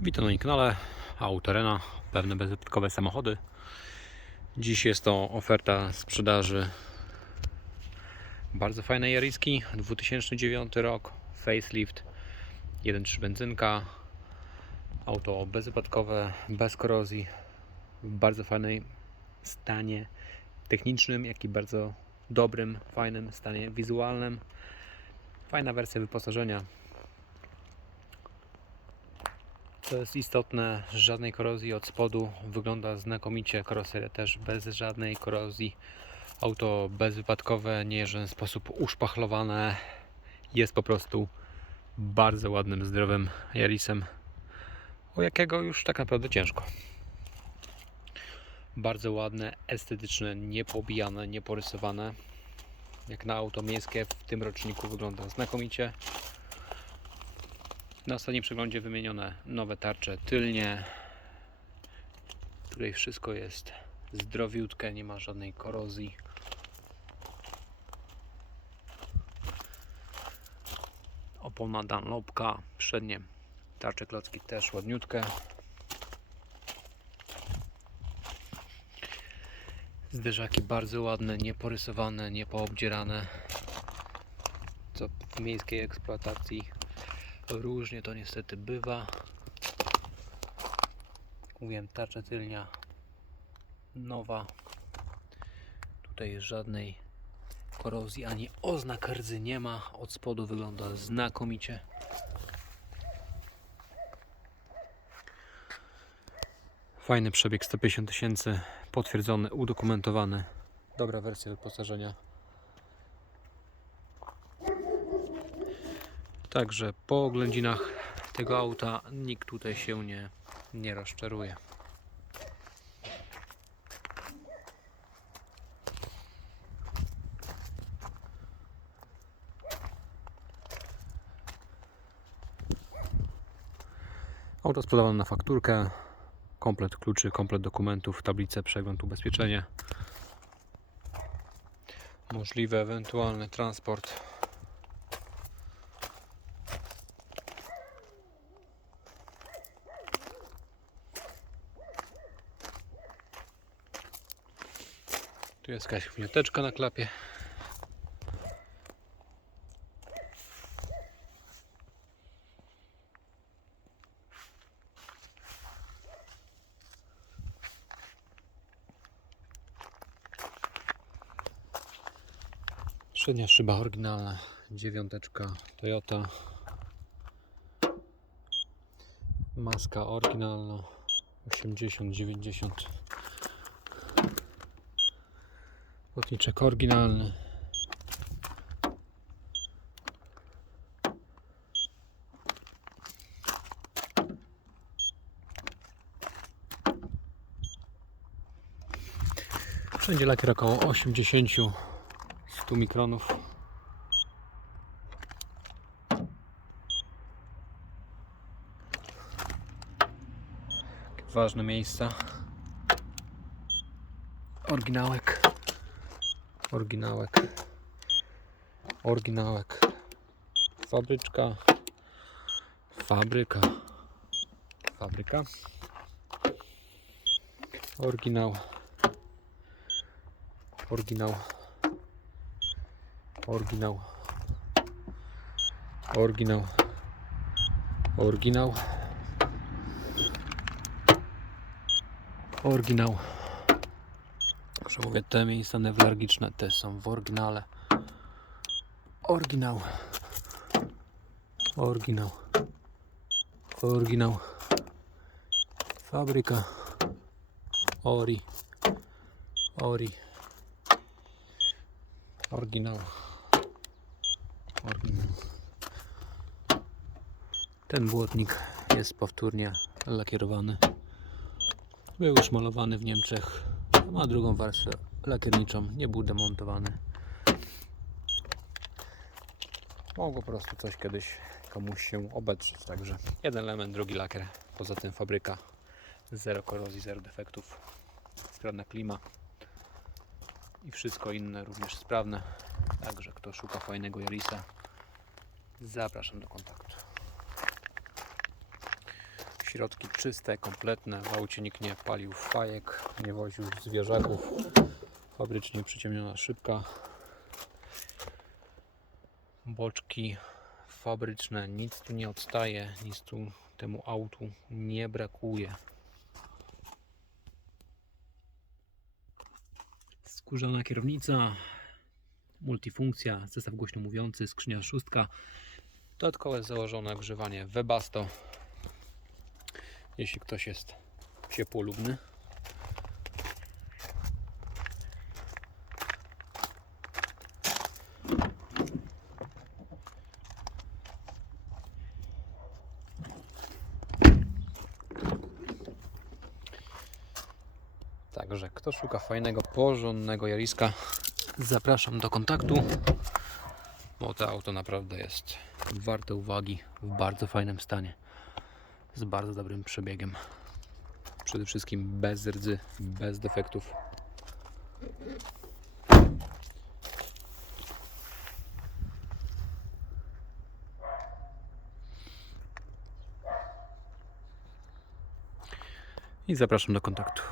Witam na moim kanale Autorena, pewne bezwypadkowe samochody. Dziś jest to oferta sprzedaży bardzo fajnej Jariski, 2009 rok, facelift, 1.3 benzynka, auto bezwypadkowe, bez korozji, w bardzo fajnej stanie technicznym, jak i bardzo dobrym, fajnym stanie wizualnym. Fajna wersja wyposażenia, Co jest istotne, żadnej korozji od spodu, wygląda znakomicie, karoseria też bez żadnej korozji. Auto bezwypadkowe, nie w żaden sposób uszpachlowane, jest po prostu bardzo ładnym, zdrowym Yarisem, o jakiego już tak naprawdę ciężko. Bardzo ładne, estetyczne, niepobijane, nieporysowane. Jak na auto miejskie w tym roczniku wygląda znakomicie. Na ostatnim przeglądzie wymienione nowe tarcze tylnie, w której wszystko jest zdrowiutkie, nie ma żadnej korozji. Opona Dunlopka, przednie tarcze klocki też ładniutkie. Zderzaki bardzo ładne, nieporysowane, niepoobdzierane, co w miejskiej eksploatacji Różnie to niestety bywa. Mówiłem, tarcza tylnia nowa. Tutaj żadnej korozji ani oznak rdzy nie ma. Od spodu wygląda znakomicie. Fajny przebieg 150 tysięcy, potwierdzony, udokumentowany. Dobra wersja wyposażenia. Także po oględzinach tego auta nikt tutaj się nie, nie rozczaruje. Auto sprzedawane na fakturkę, komplet kluczy, komplet dokumentów, tablice, przegląd, ubezpieczenie. Możliwy ewentualny transport Tu jest jakaś chwileczka na klapie. Przednia szyba oryginalna, dziewiąteczka Toyota. Maska oryginalna 80-90 Lotniczek oryginalny. Wszędzie lakier około 80-100 mikronów. Takie Ważne miejsca. Oryginałek. Oryginałek. Oryginałek. Fabryczka. Fabryka. Fabryka. Oryginał. Oryginał. Oryginał. Oryginał. Oryginał. Oryginał. Proszę mówię, te miejsca newralgiczne też są w oryginale. Oryginał. Oryginał. Oryginał. Fabryka. Ori. Ori. Oryginał. Oryginał. Ten błotnik jest powtórnie lakierowany. Był już malowany w Niemczech. Ma drugą warstwę lakierniczą. Nie był demontowany. Mogło po prostu coś kiedyś komuś się obedrzeć. Także jeden element, drugi lakier. Poza tym fabryka. Zero korozji, zero defektów. Sprawna klima. I wszystko inne również sprawne. Także kto szuka fajnego Jarisa, zapraszam do kontaktu. Środki czyste, kompletne. W aucie nikt nie palił fajek, nie woził zwierzaków. Fabrycznie przyciemniona szybka. Boczki fabryczne, nic tu nie odstaje, nic tu temu autu nie brakuje. Skórzana kierownica, multifunkcja, zestaw głośno mówiący, skrzynia szóstka, dodatkowe założone ogrzewanie Webasto. Jeśli ktoś jest ciepłolubny. Także kto szuka fajnego, porządnego jariska, zapraszam do kontaktu, bo to auto naprawdę jest warte uwagi, w bardzo fajnym stanie, z bardzo dobrym przebiegiem. Przede wszystkim bez rdzy, bez defektów. I zapraszam do kontaktu.